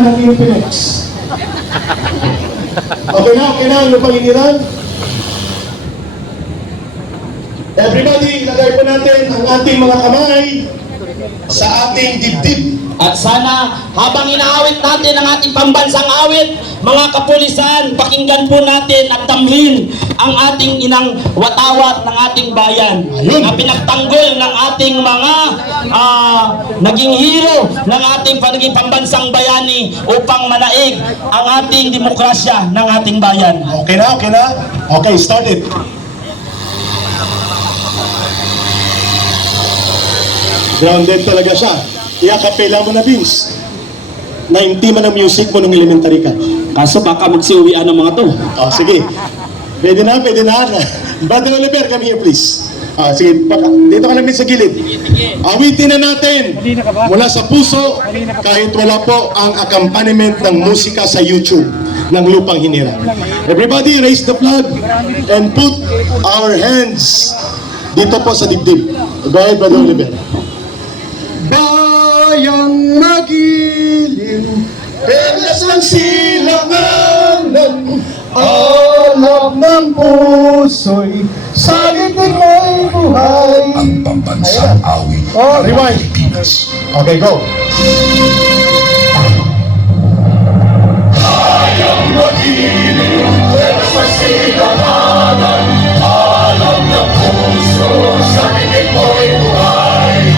panginiran ng Infinex. Okay na ang panginiran. Everybody, ilagay po natin ang ating mga kamay sa ating dibdib. At sana habang inaawit natin ang ating pambansang awit, mga kapulisan, pakinggan po natin at damhin ang ating inang watawat ng ating bayan. Ayun. Na pinagtanggol ng ating mga naging hero ng ating naging pambansang bayani upang manaig ang ating demokrasya ng ating bayan. Okay na? Okay, start it. Grounded talaga siya. Iakapela mo na, Vince. Na hindi man ang music mo nung elementary ka. Kaso baka magsiuwian ng mga to. Oh, sige. Pwede na. Brother Oliver, come here please. Sige, dito ka lang din sa gilid. Awitin na natin mula sa puso kahit wala po ang accompaniment ng musika sa YouTube ng Lupang Hinirang. Everybody raise the flag and put our hands dito po sa dibdib. Go ahead, Brother Oliver. Bayang magilim, perlas ng silanganan, alab ng puso'y salitin mo'y buhay. Ang pambansang awit ng Rewind. Pilipinas. Okay, go. Bayang magilim, perlas ng silanganan, alab ng puso, salitin mo'y buhay.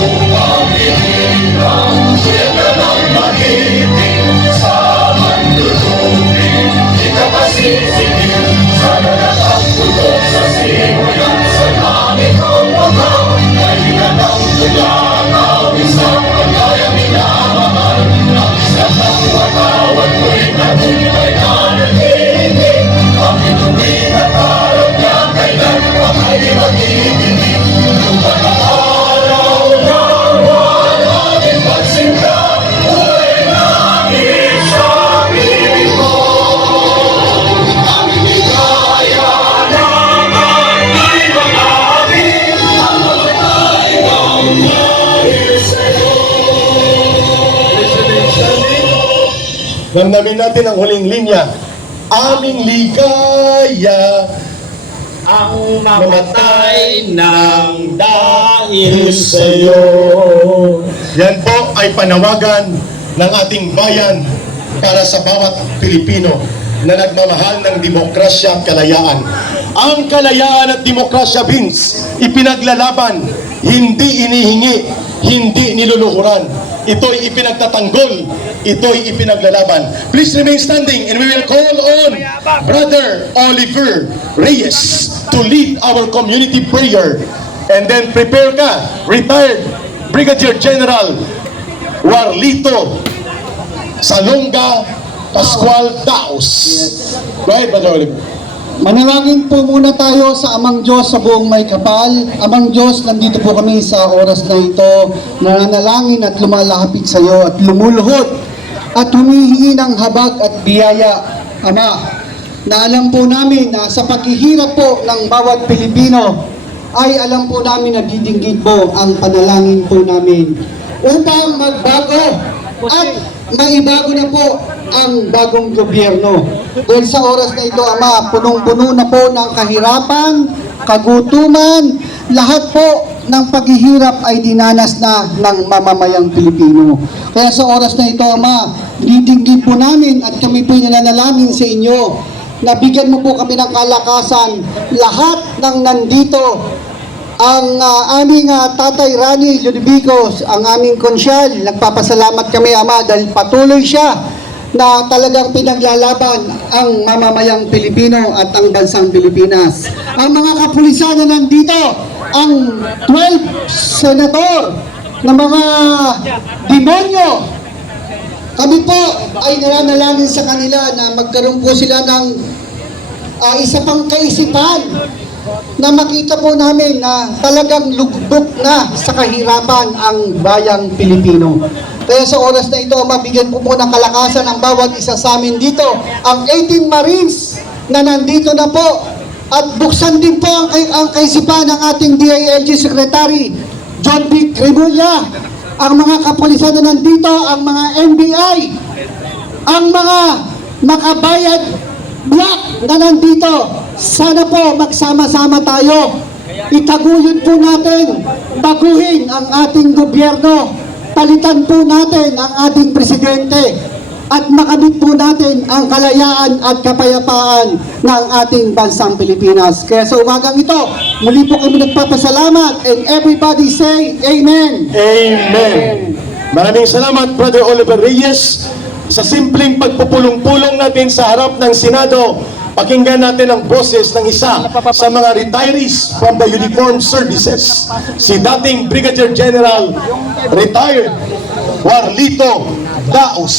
Upang hinirang, sila ng magiting, sa mandulupin, di ka pasisingin, sa lalatang tulog sa simulan, sa langit ang magaw, kailan ang tulangaw, isang pagkayang minamahal, ang isang ng watawat mo'y nabuhay na nag-iibig, ang inuwi at araw niya, kailan pa ay mag-iibig, yung pag-aaraw na wala din pagsinta, buhay na isang ibig mo. Ang bigaya naman ay mag-amin, ang mamatay ng dahil sa'yo. Damdamin natin ang huling linya. Aming ligaya. Ang mamatay ng dahil Sa'yo. Yan po ay panawagan ng ating bayan para sa bawat Pilipino na nagmamahal ng demokrasya at kalayaan. Ang kalayaan at demokrasya, Vince, ipinaglalaban, hindi inihingi, hindi niluluhuran. Ito'y ipinagtatanggol, ito'y ipinaglalaban. Please remain standing and we will call on Brother Oliver Reyes to lead our community prayer. And then prepare ka, retired Brigadier General Warlito Salonga Pascual Daos. Go ahead, Brother Oliver. Manalangin po muna tayo sa Amang Diyos sa buong may kapal. Amang Diyos, nandito po kami sa oras na ito, nananalangin at lumalapit sa iyo at lumuluhod at humihingi ng habag at biyaya, Ama, na alam po namin na sa paghihirap po ng bawat Pilipino ay alam po namin na didinggit po ang panalangin po namin upang magbago at maibago na po ang bagong gobyerno. Dahil sa oras na ito, Ama, punong-puno na po ng kahirapan, kagutuman, lahat po ng paghihirap ay dinanas na ng mamamayang Pilipino. Kaya sa oras na ito, Ama, didinggit po namin at kami po nananalangin sa inyo na bigyan mo po kami ng kalakasan, lahat ng nandito, ang aming Tatay Rani Ludvicos, ang aming konsyal, nagpapasalamat kami, Ama, dahil patuloy siya na talagang pinaglalaban ang mamamayang Pilipino at ang bansang Pilipinas. Ang mga kapulisan na nandito, ang 12 senator na mga demonyo, kami po ay nananalangin sa kanila na magkaroon po sila ng isa pang kaisipan na makita po namin na talagang lugbok na sa kahirapan ang bayang Pilipino. Kaya sa oras na ito, mabigyan po ng kalakasan ang bawat isa sa amin dito. Ang 18 Marines na nandito na po at buksan din po ang kaisipan ng ating DILG Secretary John B. Cremulya, ang mga kapulisan na nandito, ang mga NBI, Ang mga makabayad black na nandito, sana po magsama-sama tayo. Itaguyod po natin, baguhin ang ating gobyerno, palitan po natin ang ating presidente, at makamit po natin ang kalayaan at kapayapaan ng ating bansang Pilipinas. Kaya sa umagang ito, muli po kami nagpapasalamat, and everybody say Amen. Amen. Maraming salamat, Brother Oliver Reyes. Sa simpleng pagpupulong-pulong natin sa harap ng Senado, pakinggan natin ang boses ng isa sa mga retirees from the Uniformed Services, si dating Brigadier General, retired, Warlito Daos.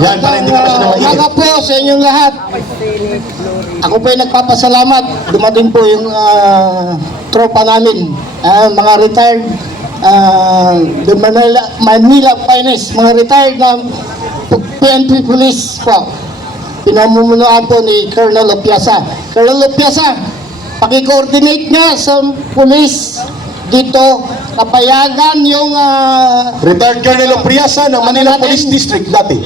Yan, para hindi ka na siya na mainit. Umaga po sa inyong lahat. Ako po ay nagpapasalamat. Dumating po yung tropa namin, mga retired the Manila Finest, mga retired na PNP Police po. Pinamumunuan po ni Colonel Opiasa. Colonel Opiasa, paki-coordinate niya sa police dito, kapayagan yung Retired Colonel Opriasa ng Manila Police District dati.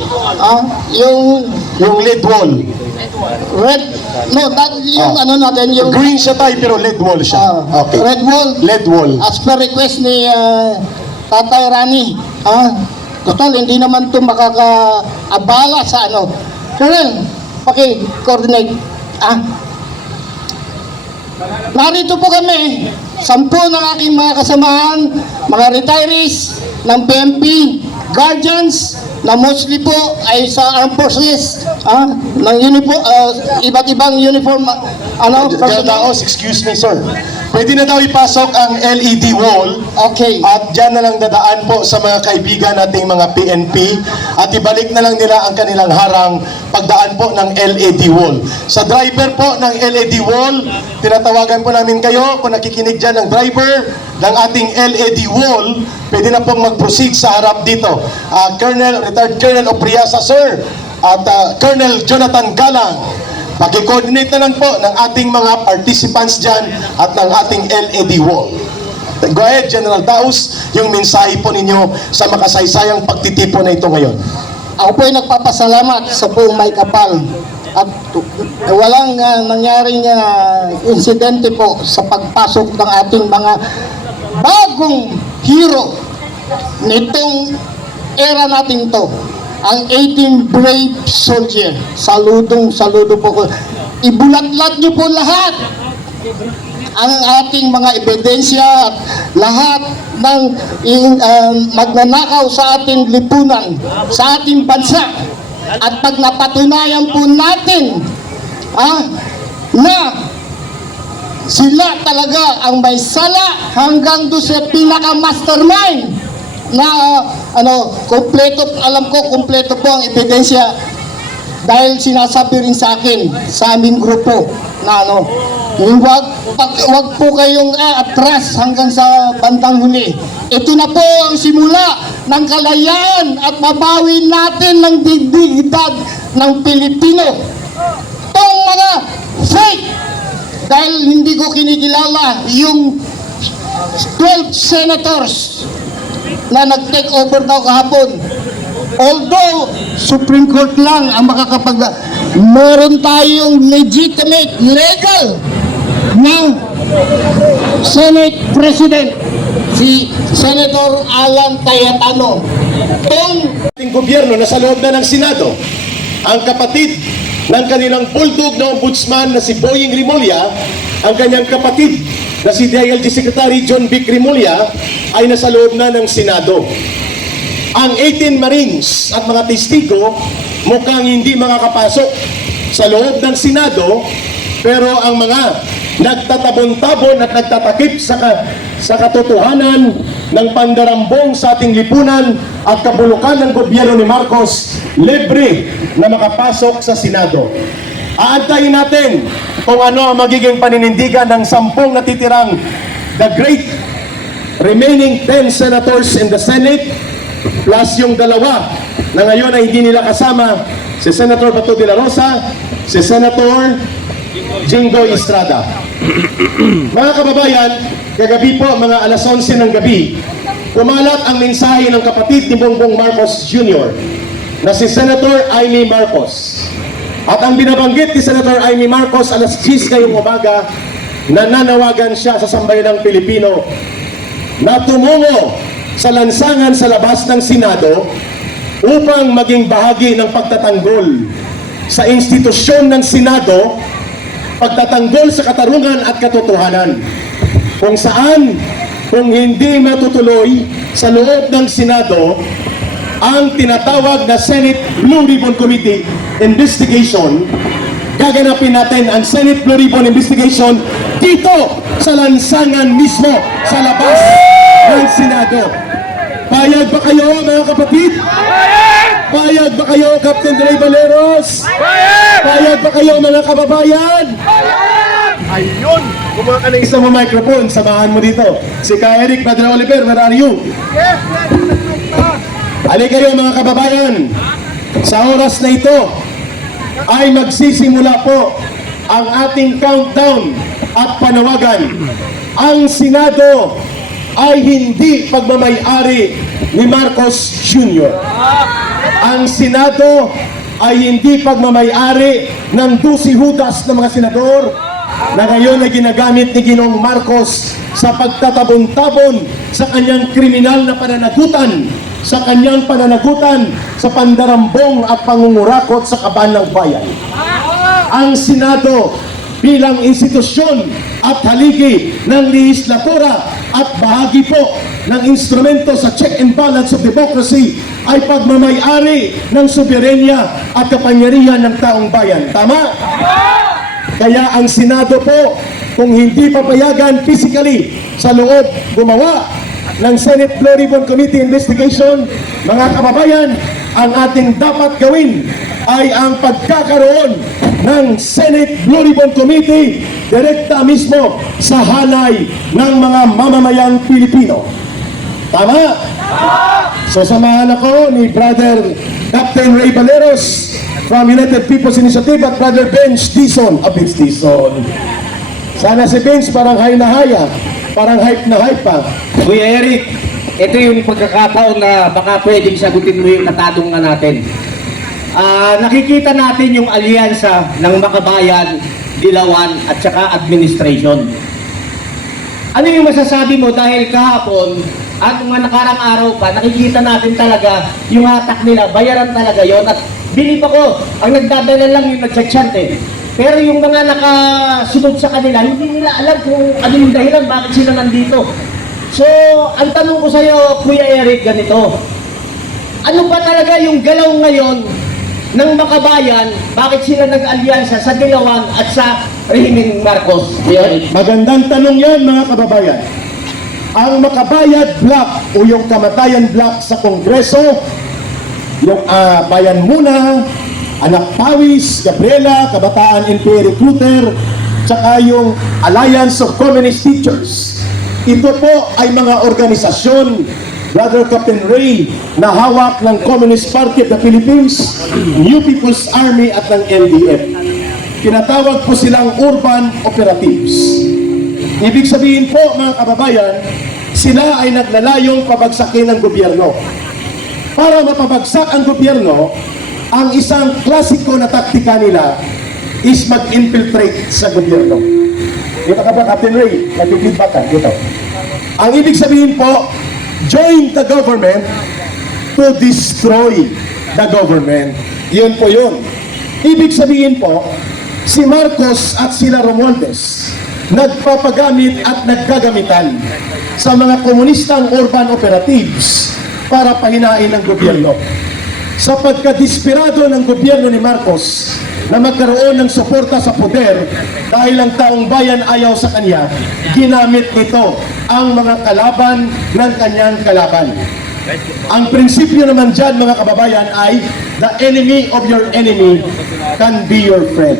yung Yung lead wall. red, yung ano natin, yung Green siya tayo pero lead wall siya. Okay. red wall, Lead wall. as per request ni Tatay Rani. Total, hindi naman ito makakaabala sa ano. Colonel, paki-coordinate. Narito po kami, 10 ng aking mga kasamahan, mga retirees ng PNP, guardians, na mostly po ay sa armed forces, ng iba't ibang uniform, Kaya Daos, excuse me sir. Pwede na daw ipasok ang LED wall. Okay. At dyan na lang dadaan po sa mga kaibigan nating mga PNP at ibalik na lang nila ang kanilang harang pagdaan po ng LED wall. Sa driver po ng LED wall, tinatawagan po namin kayo kung nakikinig dyan ng driver ng ating LED wall, pwede na pong mag-proceed sa harap dito. Retired Colonel Opriasa sir at Colonel Jonathan Galang, paki-coordinate na lang po ng ating mga participants dyan at ng ating LED wall. Go ahead, General Daos, yung mensahe po ninyo sa makasaysayang pagtitipon na ito ngayon. Ako po ay nagpapasalamat sa buong may kapal at walang nangyaring insidente po sa pagpasok ng ating mga bagong hero nitong era natin to, ang 18 brave soldier. Saludo po ko. Ibulatlat niyo po lahat ang ating mga ebidensya at lahat ng magnanakaw sa ating lipunan, sa ating bansa. At pag napatunayan po natin na sila talaga ang may sala hanggang doon sa pinaka-mastermind na kompleto, alam ko kompleto po ang ebidensya dahil sinasabi rin sa akin, sa aming grupo na wag po kayong atras hanggang sa bandang huli. Ito na po ang simula ng kalayaan at mabawi natin ng dignidad ng Pilipino. Itong mga fake, dahil hindi ko kinikilala yung 12 senators na nag-take over daw kahapon. Although Supreme Court lang ang meron tayong legitimate, legal ng Senate President, si Senator Alan Cayetano. Ating gobyerno na sa loob na ng Senado, ang kapatid ng kanilang bulldog na ombudsman na si Boying Rimulya, ang kanyang kapatid na si DILG Secretary John Vic Rimulya ay nasa loob na ng Senado. Ang 18 Marines at mga testigo mukhang hindi makakapasok sa loob ng Senado, pero ang mga nagtatabon-tabon at nagtatakip sa katotohanan ng pandarambong sa ating lipunan at kabulukan ng gobyerno ni Marcos, libre na makapasok sa Senado. Aantayin natin kung ano ang magiging paninindigan ng 10 natitirang the great remaining 10 senators in the Senate plus yung 2 na ngayon ay hindi nila kasama, si Senator Bato de la Rosa, si Senator Jingo Estrada. Mga kababayan, kagabi po mga alas 11 ng gabi, kumalat ang mensahe ng kapatid ni Bongbong Marcos Jr. na si Senator Amy Marcos. At ang binabanggit ni Senator Amy Marcos alas 10 ngayong umaga, nananawagan siya sa sambayanang Pilipino na tumungo sa lansangan sa labas ng Senado upang maging bahagi ng pagtatanggol sa institusyon ng Senado, pagtatanggol sa katarungan at katotohanan, kung saan kung hindi matutuloy sa loob ng Senado ang tinatawag na Senate Blue Ribbon Committee investigation, gaganapin natin ang Senate Blue Ribbon investigation dito sa lansangan mismo sa labas ng Senado. Payag ba kayo, mga kapatid? Payag ba kayo, Captain Ray Valeros? Payag ba kayo, mga kababayan? Ayun! Kumuha ka ng isang microphone, samahan mo dito. Si Ka Eric Padre Oliver, where are you? Halika kayo, mga kababayan. Sa oras na ito ay magsisimula po ang ating countdown at panawagan. Ang Senado ay hindi pagmamay-ari ni Marcos Jr. Ang Senado ay hindi pagmamay-ari ng 12 hudas ng mga senador na ngayon ay ginagamit ni Ginoong Marcos sa pagtatabon-tabon sa kanyang kriminal na pananagutan, sa kanyang pananagutan sa pandarambong at pangungurakot sa kaban ng bayan. Ang Senado bilang institusyon at haligi ng lehislatura at bahagi po ng instrumento sa check and balance of democracy ay pagmamay-ari ng soberenya at kapangyarihan ng taong bayan. Tama? Kaya ang Senado po, kung hindi papayagan physically sa loob gumawa ng Senate Blue Ribbon Committee investigation, mga kababayan, ang ating dapat gawin ay ang pagkakaroon ng Senate Blue Ribbon Committee direkta mismo sa hanay ng mga mamamayang Pilipino. Tama? So samahan ako ni Brother Captain Ray Valeros from United People's Initiative at Brother Benj Dizon. Benj Dizon. Sana si Benj parang high na haya, parang hype na hype pa. Kuya Eric, ito yung pagkakataon na baka pwedeng sagutin mo yung katanungan natin. Nakikita natin yung alyansa ng Makabayan, Dilawan at saka administration. Ano yung masasabi mo dahil kahapon at mga nakarang araw pa, nakikita natin talaga yung hatak nila, bayaran talaga yon at bilib ako, ang nagdadala lang yung nagchat-chat eh. Pero yung mga nakasunod sa kanila, hindi nila alam kung ano yung dahilan, bakit sila nandito. So, ang tanong ko sa iyo, Kuya Eric, ganito. Ano ba talaga yung galaw ngayon ng Makabayan, bakit sila nag-alyansa sa Dilawan at sa Rehimeng Marcos? Kuya Eric. Magandang tanong yan, mga kababayan. Ang Makabayan Block o yung Kamatayan Block sa Kongreso, yung Bayan Muna, Anak Pawis, Gabriela, Kabataan NPA Recruiter, tsaka yung Alliance of Communist Teachers. Ito po ay mga organisasyon, Brother Captain Ray, na hawak ng Communist Party of the Philippines, New People's Army at ng NDF. Tinatawag po silang urban operatives. Ibig sabihin po, mga kababayan, sila ay naglalayong pabagsakin ng gobyerno. Para mapabagsak ang gobyerno, ang isang klasiko na taktika nila is mag-infiltrate sa gobyerno. Dito ka ba, Captain Ray? Nag-feedback ka. Dito. Ang ibig sabihin po, join the government to destroy the government. Yun po yun. Ibig sabihin po, si Marcos at sila Romualdez nagpapagamit at nagkagamitan sa mga komunistang urban operatives para pahinain ang gobyerno. Sa pagkadesperado ng gobyerno ni Marcos na magkaroon ng suporta sa poder dahil ang taong bayan ayaw sa kanya, ginamit nito ang mga kalaban ng kanyang kalaban. Ang prinsipyo naman dyan, mga kababayan, ay the enemy of your enemy can be your friend.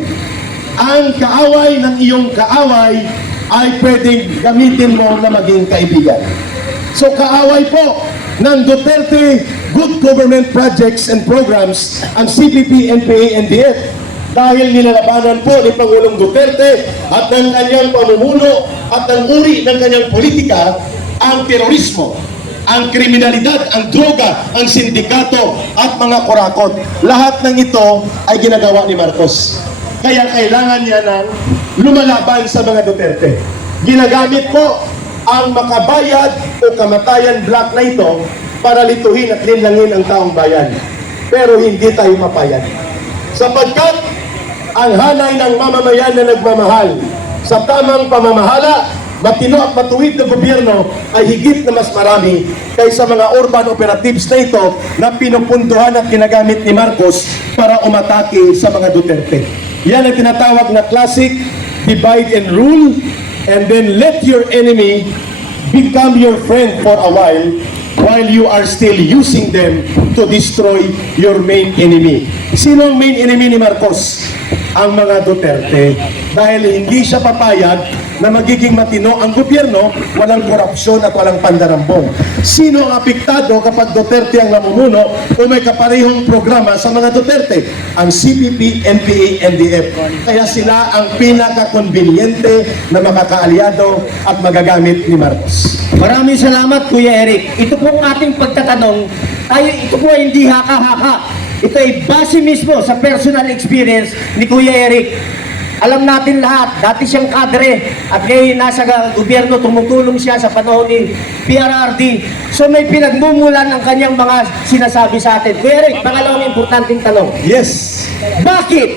Ang kaaway ng iyong kaaway ay pwedeng gamitin mo na maging kaibigan. So kaaway po ng Duterte Good Government Projects and Programs ang CPP, NPA, NDF dahil nilalabanan po ni Pangulong Duterte at ng kanyang pamumuno at ng uri ng kanyang politika ang terorismo. ang kriminalidad, ang droga, ang sindikato at mga kurakot. Lahat ng ito ay ginagawa ni Marcos. Kaya kailangan niya ng lumalaban sa mga Duterte. Ginagamit po ang makabayad o kamatayan black na ito para lituhin at linlangin ang taong bayan. Pero hindi tayo mapayag. Sapagkat ang hanay ng mamamayan na nagmamahal sa tamang pamamahala, matino at matuwid na gobyerno ay higit na mas marami kaysa mga urban operatives na ito na pinupunduhan at ginagamit ni Marcos para umatake sa mga Duterte. Yan ang tinatawag na classic divide and rule, and then let your enemy become your friend for a while you are still using them to destroy your main enemy. Sino ang main enemy ni Marcos? Ang mga Duterte. Dahil hindi siya papayag na magiging matino ang gobyerno, walang korupsyon at walang pandarambong. Sino ang apektado kapag Duterte ang namumuno o may kaparehong programa sa mga Duterte? Ang CPP, NPA, NDF. Kaya sila ang pinaka-conveniente na makakaalyado at magagamit ni Marcos. Maraming salamat, Kuya Eric. Ito po ang ating pagtatanong. Ito po ay hindi haka-haka. Ito ay base mismo sa personal experience ni Kuya Eric. Alam natin lahat, dati siyang kadre at ngayon nasa gobyerno, tumutulong siya sa panahon ni PRRD. So may pinagmumulan ang kanyang mga sinasabi sa atin. Kuya Eric, pangalawang importanteng tanong. Yes! Bakit?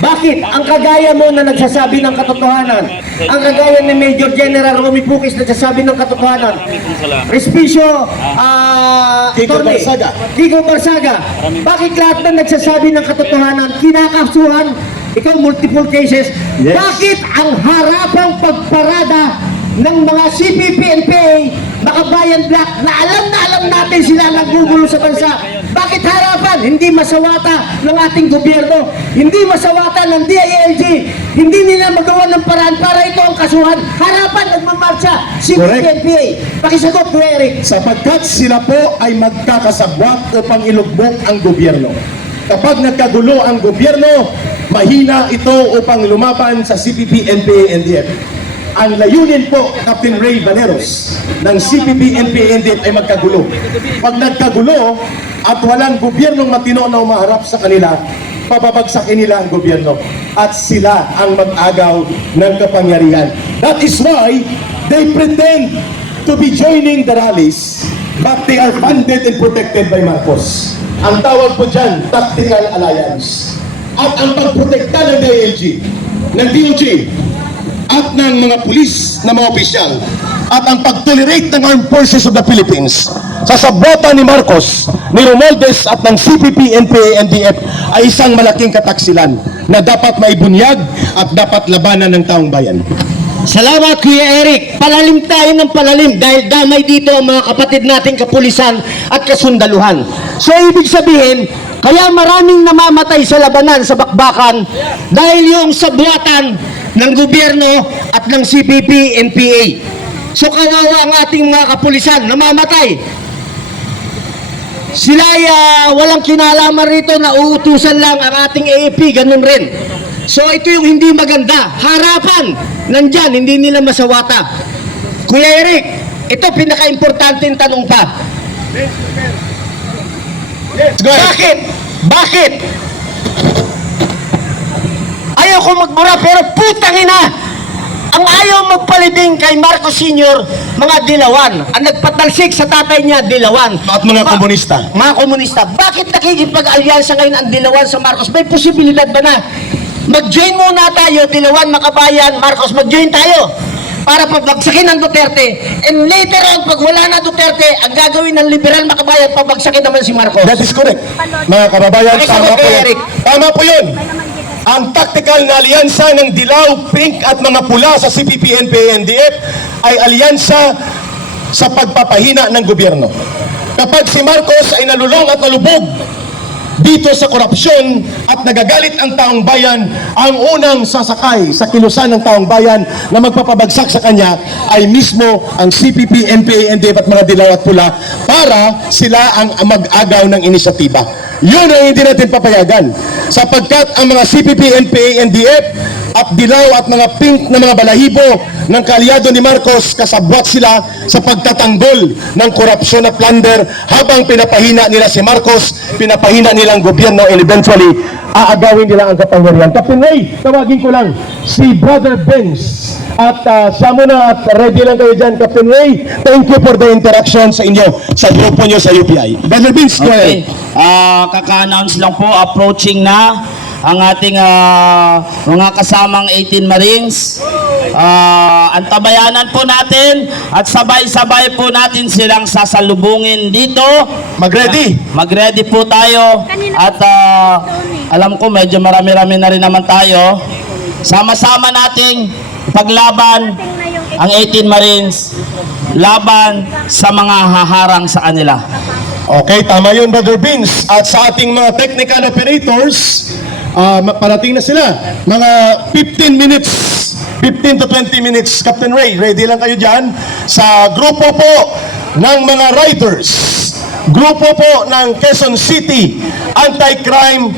Bakit? Ang kagaya mo na nagsasabi ng katotohanan, ang kagaya ni Major General Romy Pukis na nagsasabi ng katotohanan, Respicio Kiko Barsaga. Kiko Barsaga, bakit lahat na nagsasabi ng katotohanan, kinakasuhan, ikaw multiple cases, Yes. bakit ang harapang pagparada ng mga CPP, NPA, Makabayan Black, na alam natin sila naggugulo sa bansa, bakit harapan? Hindi masawata ng ating gobyerno, hindi masawata ng DILG, hindi nila magawa ng paraan para ito ang kasuhan, harapan nagmamarcha, CPP, Correct. NPA. Pakisagot, Kuya Eric. Sapagkat sila po ay magkakasabwat upang ilugbok ang gobyerno. Kapag nagkagulo ang gobyerno, mahina ito upang lumaban sa CPP, NPA, NDF. Ang layunin po, Captain Ray Baneros, ng CPP, NPA, NDF ay magkagulo. Pag nagkagulo at walang gobyernong matino na umaharap sa kanila, pababagsakin nila ang gobyerno at sila ang mag-agaw ng kapangyarihan. That is why they pretend to be joining the rallies, but they are funded and protected by Marcos. Ang tawag po dyan, Tactical Alliance. At ang pagprotekta ng DILG, ng DOJ, at ng mga pulis na mga opisyal, at ang pag-tolerate ng Armed Forces of the Philippines sa sabota ni Marcos, ni Romualdez at ng CPP, NPA, NDF ay isang malaking kataksilan na dapat maibunyag at dapat labanan ng taong bayan. Salamat, Kuya Eric. Palalim tayo ng palalim dahil damay dito ang mga kapatid nating kapulisan at kasundaluhan. So, ibig sabihin, kaya maraming namamatay sa labanan, sa bakbakan, dahil yung sabuatan ng gobyerno at ng CPP, NPA. So, kawawa ang ating mga kapulisan, namamatay. Sila ay walang kinalaman rito na uutusan lang ang ating AAP, ganun rin. So ito yung hindi maganda. Harapan, nandyan, hindi nila masawata. Kuya Eric, ito pinaka-importante yung tanong pa. Bakit? Bakit? Ayaw ko magbura pero putang ina! Ang ayaw magpalibing kay Marcos Sr., mga dilawan. Ang nagpatalsik sa tatay niya, dilawan. At mga komunista. Mga komunista. Bakit nakikipag-alyansa ngayon ang dilawan sa Marcos? May posibilidad ba na? Mag-join muna tayo, dilawan, Makabayan, Marcos, mag-join tayo para pabagsakin ang Duterte. And later on, pag wala na Duterte, ang gagawin ng liberal Makabayan, pabagsakin naman si Marcos. That is correct. Mga kababayan, Pakisagot tama po kay yun. Eric. Tama po yun. Ang tactical na alyansa ng dilaw, pink at mga pula sa CPP, NPA, NDF ay alyansa sa pagpapahina ng gobyerno. Kapag si Marcos ay nalulong at nalubog dito sa korupsyon at nagagalit ang taong bayan, ang unang sasakay sa kilusan ng taong bayan na magpapabagsak sa kanya ay mismo ang CPP, NPA, NDF at mga dilaw at pula para sila ang mag-agaw ng inisyatiba. Yun ang hindi natin papayagan. Sapagkat ang mga CPP, NPA, NDF at dilaw at mga pink na mga balahibo ng kaalyado ni Marcos, kasabwat sila sa pagtatanggol ng korupsyon at plunder habang pinapahina nila si Marcos, pinapahina nila ang gobyerno, and eventually aagawin nila ang kapangyarihan. Captain Ray, tawagin ko lang si Brother Benz at siya muna at ready lang kayo dyan. Captain Ray, thank you for the interaction sa inyo, sa grupo nyo sa UPI. Brother Benz, go ahead. Kaka-announce lang po, approaching na ang ating mga kasamang 18 Marines. Antabayanan po natin at sabay-sabay po natin silang sasalubungin dito. Mag-ready. Mag-ready po tayo at alam ko medyo marami-rami na rin naman tayo. Sama-sama nating paglaban ang 18 Marines laban sa mga haharang sa kanila. Okay, tama yun, Brother Vince. At sa ating mga technical operators, parating na sila. Mga 15 minutes, 15 to 20 minutes. Captain Ray, ready lang kayo dyan. Sa grupo po ng mga riders, grupo po ng Quezon City Anti-Crime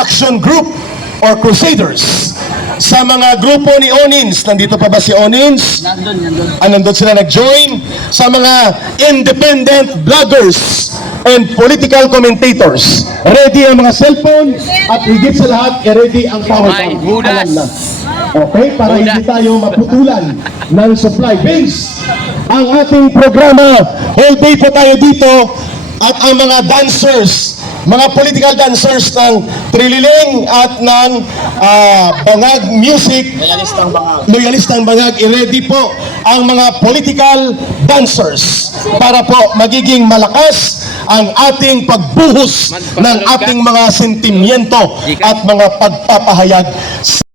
Action Group or Crusaders. Sa mga grupo ni Onins, nandito pa ba si Onins? Nandun sila nag-join. Sa mga independent bloggers and political commentators, ready ang mga cellphone at higit sa lahat, ready ang power bank. Alam na. Okay, para hindi tayo maputulan ng supply base. Ang ating programa, whole day po tayo dito at ang mga dancers, mga political dancers ng Trililing at ng Bangag Music, Loyalistang Bangag, i-ready po ang mga political dancers para po magiging malakas ang ating pagbuhos ng ating mga sentimiento at mga pagpapahayag